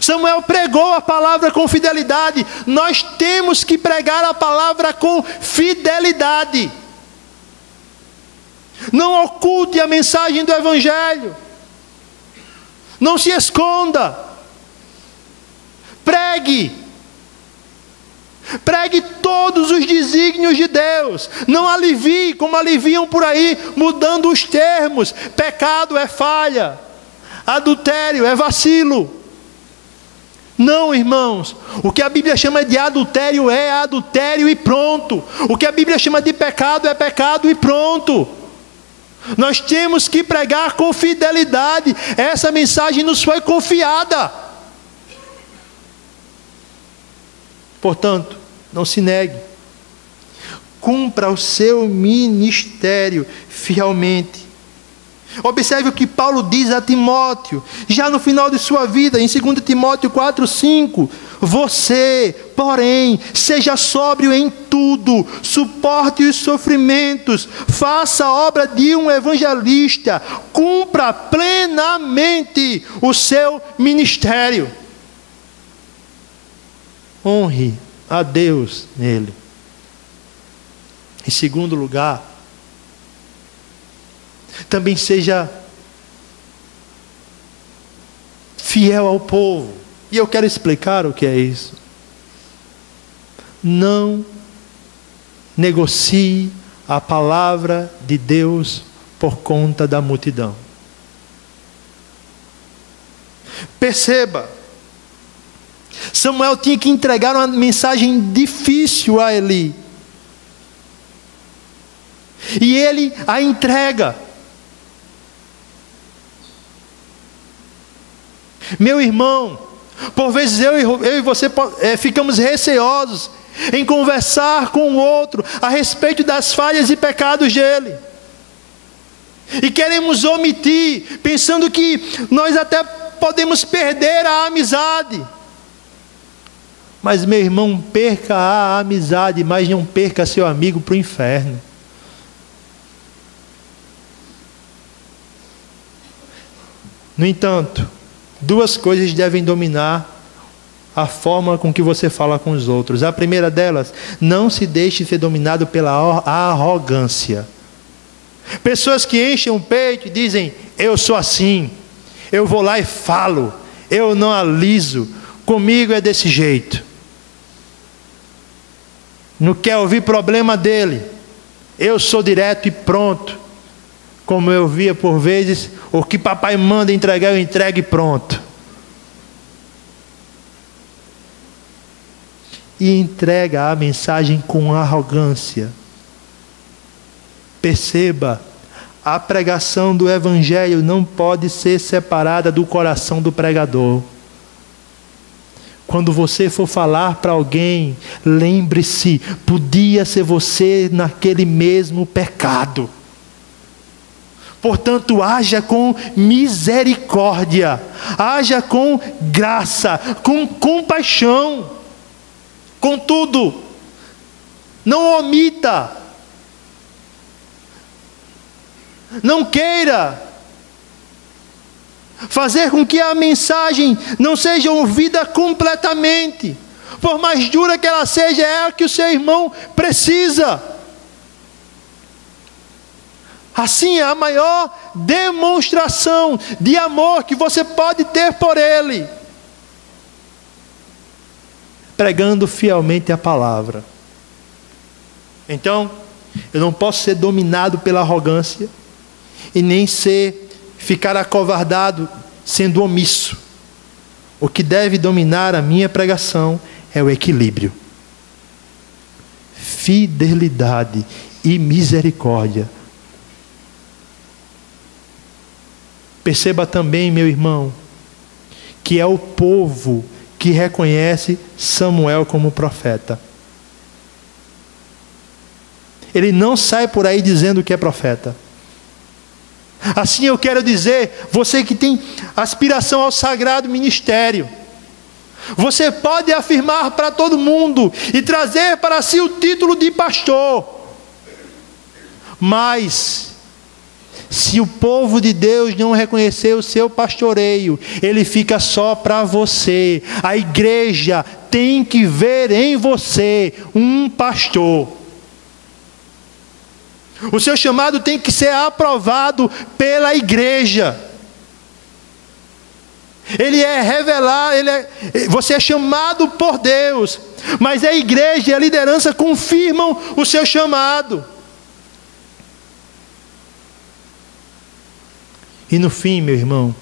Samuel pregou a palavra com fidelidade. Nós temos que pregar a palavra com fidelidade. Não oculte a mensagem do Evangelho. Não se esconda. Pregue. Pregue todos os desígnios de Deus. Não alivie como aliviam por aí, mudando os termos. Pecado é falha. Adultério é vacilo. Não, irmãos, o que a Bíblia chama de adultério é adultério e pronto. O que a Bíblia chama de pecado é pecado e pronto. Nós temos que pregar com fidelidade. Essa mensagem nos foi confiada. Portanto, não se negue. Cumpra o seu ministério fielmente. Observe o que Paulo diz a Timóteo, já no final de sua vida, em 2 Timóteo 4:5. Você, porém, seja sóbrio em tudo, suporte os sofrimentos, faça a obra de um evangelista, cumpra plenamente o seu ministério. Honre a Deus nele. Em segundo lugar, também seja fiel ao povo. E eu quero explicar o que é isso. Não negocie a palavra de Deus por conta da multidão. Perceba, Samuel tinha que entregar uma mensagem difícil a Eli. E ele a entrega. Meu irmão, por vezes eu e você ficamos receosos em conversar com o outro a respeito das falhas e pecados dele. E queremos omitir, pensando que nós até podemos perder a amizade. Mas, meu irmão, perca a amizade, mas não perca seu amigo para o inferno. No entanto, 2 coisas devem dominar a forma com que você fala com os outros. A primeira delas, não se deixe ser dominado pela arrogância. Pessoas que enchem o peito e dizem: eu sou assim, eu vou lá e falo, eu não aliso, comigo é desse jeito. Não quer ouvir problema dele, eu sou direto e pronto. Como eu via por vezes, o que papai manda entregar, eu entrego e pronto. e entrega a mensagem com arrogância. Perceba, a pregação do Evangelho não pode ser separada do coração do pregador. Quando você for falar para alguém, lembre-se, podia ser você naquele mesmo pecado. Portanto, haja com misericórdia, haja com graça, com compaixão. Contudo, não omita, não queira fazer com que a mensagem não seja ouvida completamente, por mais dura que ela seja, é a que o seu irmão precisa. Assim, é a maior demonstração de amor que você pode ter por ele, pregando fielmente a palavra. Então, eu não posso ser dominado pela arrogância e nem ficar acovardado sendo omisso. O que deve dominar a minha pregação é o equilíbrio, fidelidade e misericórdia. Perceba também, meu irmão, que é o povo que reconhece Samuel como profeta. Ele não sai por aí dizendo que é profeta. Assim eu quero dizer, você que tem aspiração ao sagrado ministério, você pode afirmar para todo mundo e trazer para si o título de pastor, mas se o povo de Deus não reconhecer o seu pastoreio, ele fica só para você. A igreja tem que ver em você um pastor. O seu chamado tem que ser aprovado pela igreja. Ele é revelado, você é chamado por Deus, mas a igreja e a liderança confirmam o seu chamado. E no fim, meu irmão,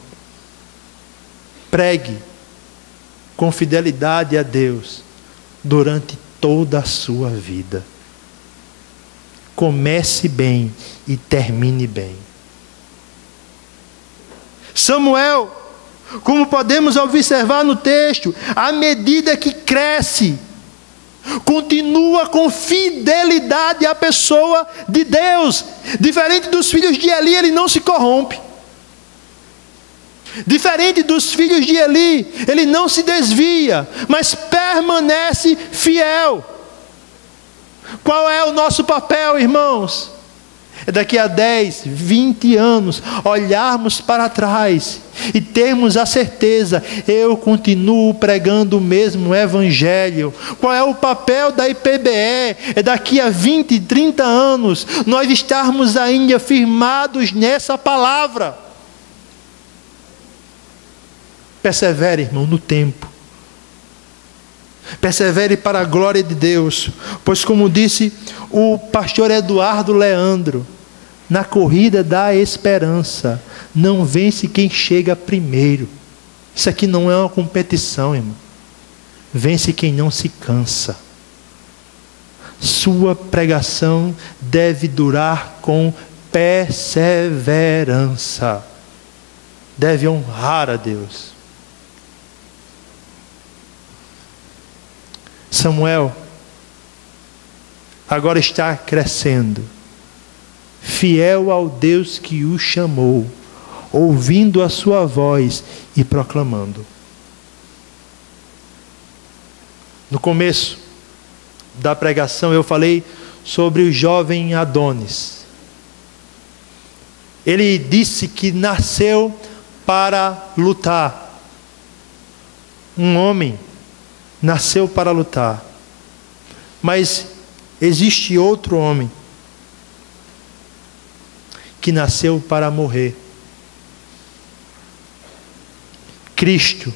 pregue com fidelidade a Deus durante toda a sua vida. Comece bem e termine bem. Samuel, como podemos observar no texto, à medida que cresce, continua com fidelidade à pessoa de Deus. Diferente dos filhos de Eli, ele não se corrompe. Diferente dos filhos de Eli, ele não se desvia, mas permanece fiel. Qual é o nosso papel, irmãos? É daqui a 10, 20 anos, olharmos para trás e termos a certeza, eu continuo pregando o mesmo evangelho. Qual é o papel da IPBE? É daqui a 20, 30 anos, nós estarmos ainda firmados nessa palavra. Persevere, irmão, no tempo. Persevere para a glória de Deus, pois como disse o pastor Eduardo Leandro, na corrida da esperança, não vence quem chega primeiro. Isso aqui não é uma competição, irmão. Vence quem não se cansa. Sua pregação deve durar com perseverança. Deve honrar a Deus. Samuel agora está crescendo, fiel ao Deus que o chamou, ouvindo a sua voz e proclamando. No começo da pregação eu falei sobre o jovem Adonis. Ele disse que nasceu para lutar. Um homem nasceu para lutar. Mas existe outro homem que nasceu para morrer. Cristo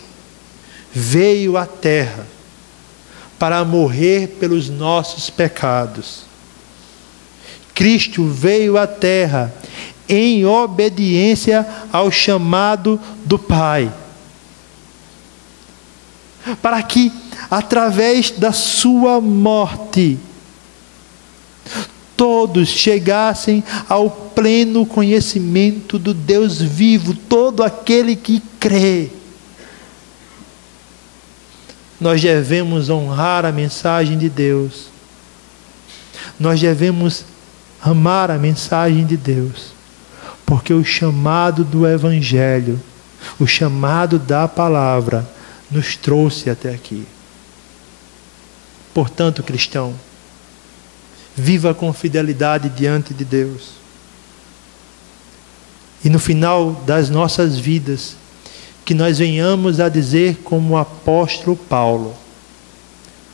veio à terra para morrer pelos nossos pecados. Cristo veio à terra em obediência ao chamado do Pai, para que através da sua morte, todos chegassem ao pleno conhecimento do Deus vivo, todo aquele que crê. Nós devemos honrar a mensagem de Deus. Nós devemos amar a mensagem de Deus, porque o chamado do Evangelho, o chamado da palavra, nos trouxe até aqui. Portanto, cristão, viva com fidelidade diante de Deus. E no final das nossas vidas, que nós venhamos a dizer como o apóstolo Paulo: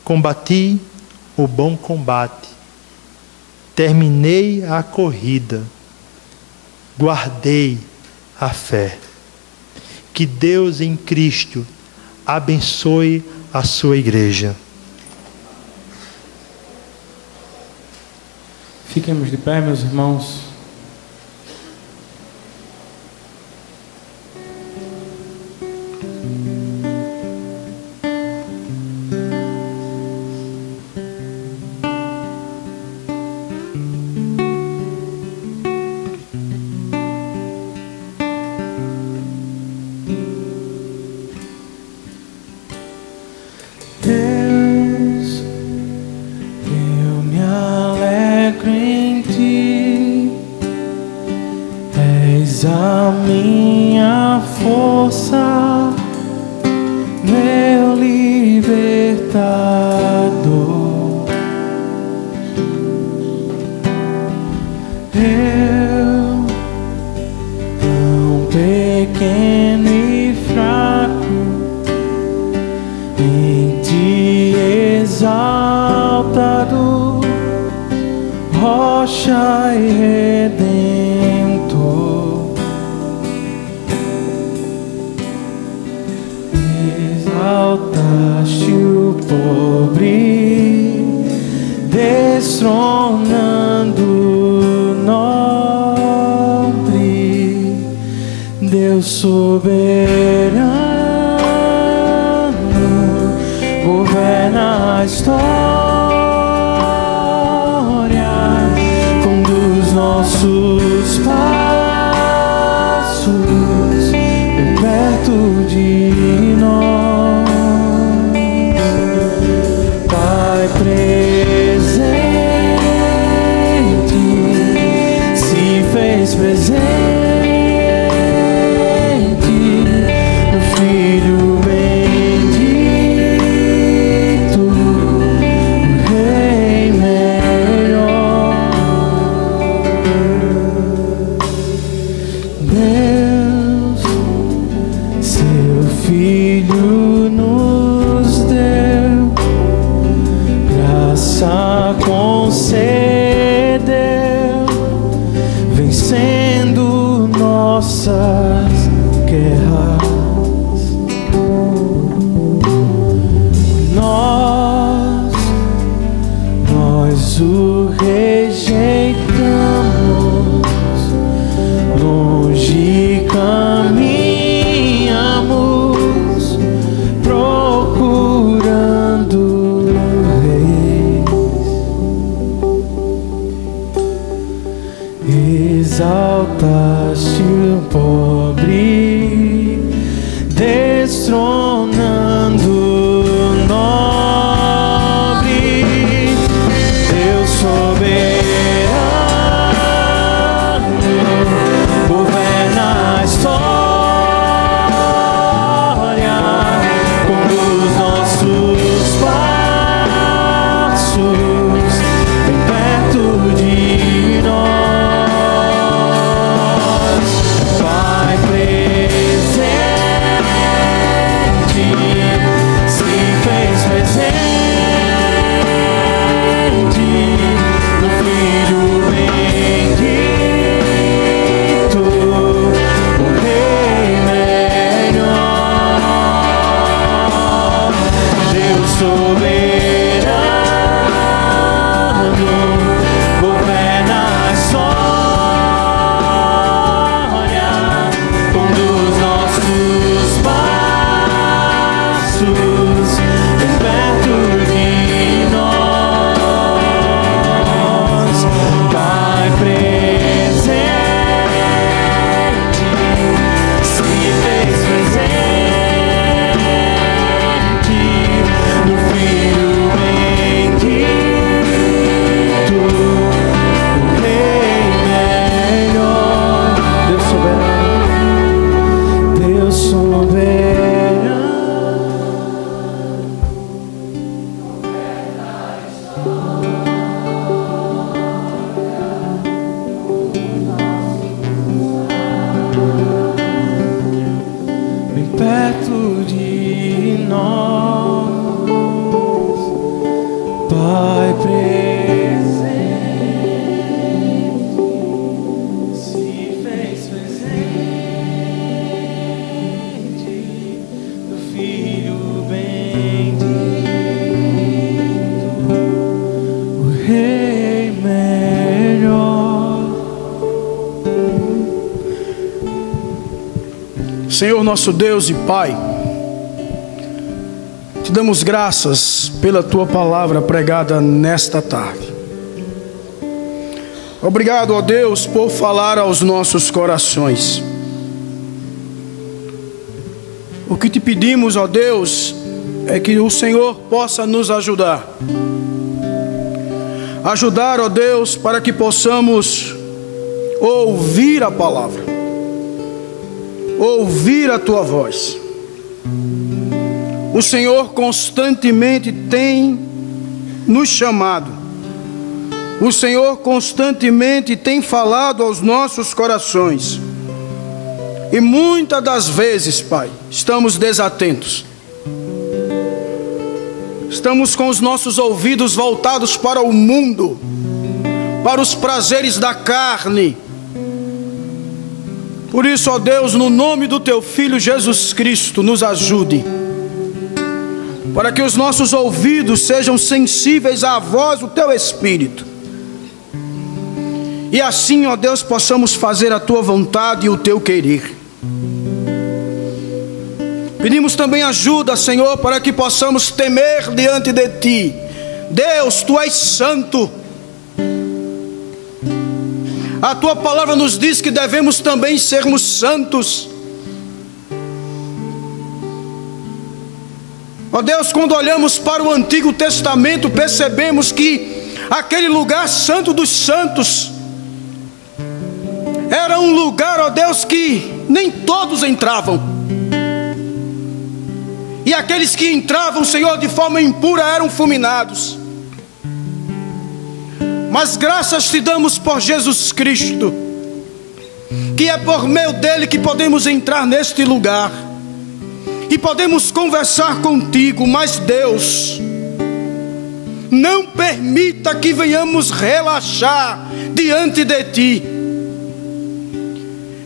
combati o bom combate, terminei a corrida, guardei a fé. Que Deus em Cristo abençoe a sua igreja. Fiquemos de pé, meus irmãos. Deus, eu me alegro em Ti, és a minha força, meu libertador. Eu, tão pequeno e fraco, em Ti exaltado, rocha e redentor. Exaltaste o pobre, destronando o nobre, Deus soberano, governa a história, conduz nossos passos bem perto de nós. Pai presente, se fez presente no Filho bendito, o Rei melhor. Deus, seu Filho nos deu, graça concedeu, vencendo nossas guerras. Nós o rejeitamos, longe caminhamos, procurando reis. Exaltaste o pobre, destronando o nobre, Deus soberano, governa a história, conduz nossos passos bem perto de nós. Senhor nosso Deus e Pai, te damos graças pela tua palavra pregada nesta tarde. Obrigado, ó Deus, por falar aos nossos corações. O que te pedimos, ó Deus, é que o Senhor possa nos ajudar. Ajudar, ó Deus, para que possamos ouvir a palavra, ouvir a tua voz. O Senhor constantemente tem nos chamado. O Senhor constantemente tem falado aos nossos corações. E muitas das vezes, Pai, estamos desatentos. Estamos com os nossos ouvidos voltados para o mundo, para os prazeres da carne. Por isso, ó Deus, no nome do Teu Filho Jesus Cristo, nos ajude, para que os nossos ouvidos sejam sensíveis à voz do Teu Espírito. E assim, ó Deus, possamos fazer a Tua vontade e o Teu querer. Pedimos também ajuda, Senhor, para que possamos temer diante de Ti. Deus, Tu és santo. A Tua palavra nos diz que devemos também sermos santos. Ó Deus, quando olhamos para o Antigo Testamento, percebemos que aquele lugar santo dos santos era um lugar, ó Deus, que nem todos entravam. E aqueles que entravam, Senhor, de forma impura eram fulminados. Mas graças te damos por Jesus Cristo, que é por meio dele que podemos entrar neste lugar e podemos conversar contigo. Mas Deus, não permita que venhamos relaxar diante de ti,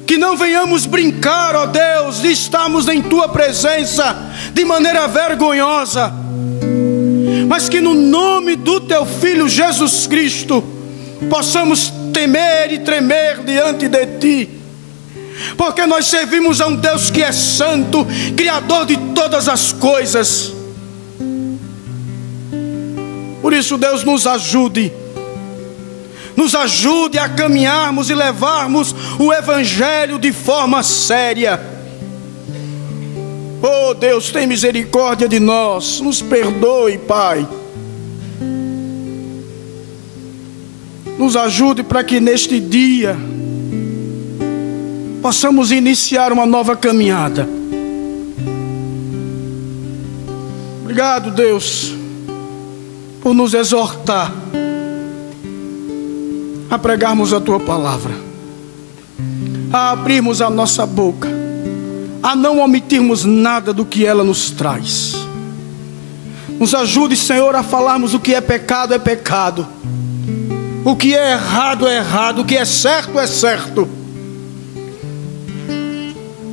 que não venhamos brincar, ó Deus, de estarmos em tua presença de maneira vergonhosa, mas que no nome do teu Filho Jesus Cristo possamos temer e tremer diante de ti, porque nós servimos a um Deus que é santo, Criador de todas as coisas. Por isso, Deus, nos ajude a caminharmos e levarmos o Evangelho de forma séria. Oh Deus, tem misericórdia de nós, nos perdoe, Pai. Nos ajude para que neste dia possamos iniciar uma nova caminhada. Obrigado, Deus, por nos exortar a pregarmos a Tua palavra, a abrirmos a nossa boca, a não omitirmos nada do que ela nos traz. Nos ajude, Senhor, a falarmos o que é pecado, o que é errado, o que é certo.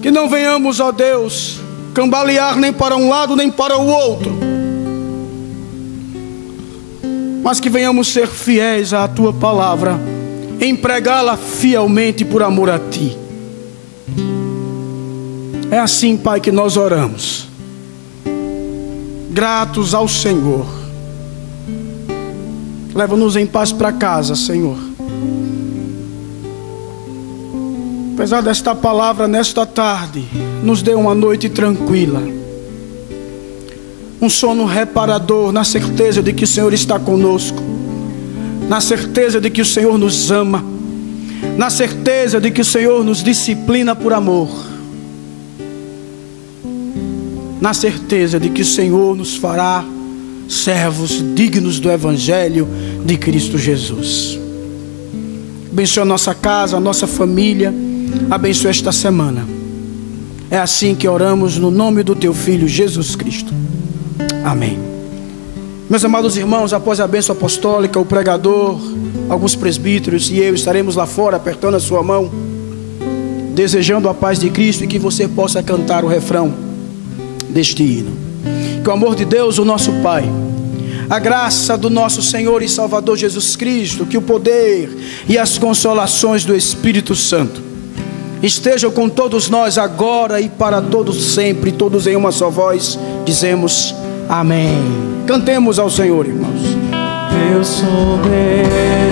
Que não venhamos, ó Deus, cambalear nem para um lado nem para o outro, mas que venhamos ser fiéis à Tua palavra, empregá-la fielmente por amor a Ti. É assim, Pai, que nós oramos, gratos ao Senhor. Leva-nos em paz para casa, Senhor. Apesar desta palavra nesta tarde, nos dê uma noite tranquila, um sono reparador, na certeza de que o Senhor está conosco, na certeza de que o Senhor nos ama, na certeza de que o Senhor nos disciplina por amor, na certeza de que o Senhor nos fará servos dignos do Evangelho de Cristo Jesus. Abençoa a nossa casa, a nossa família, abençoa esta semana. É assim que oramos no nome do Teu Filho Jesus Cristo. Amém. Meus amados irmãos, após a bênção apostólica, o pregador, alguns presbíteros e eu estaremos lá fora apertando a sua mão, desejando a paz de Cristo e que você possa cantar o refrão deste hino. Que o amor de Deus, o nosso Pai, a graça do nosso Senhor e Salvador Jesus Cristo, que o poder e as consolações do Espírito Santo estejam com todos nós agora e para todos sempre, todos em uma só voz, dizemos amém. Cantemos ao Senhor, irmãos. Deus soberano.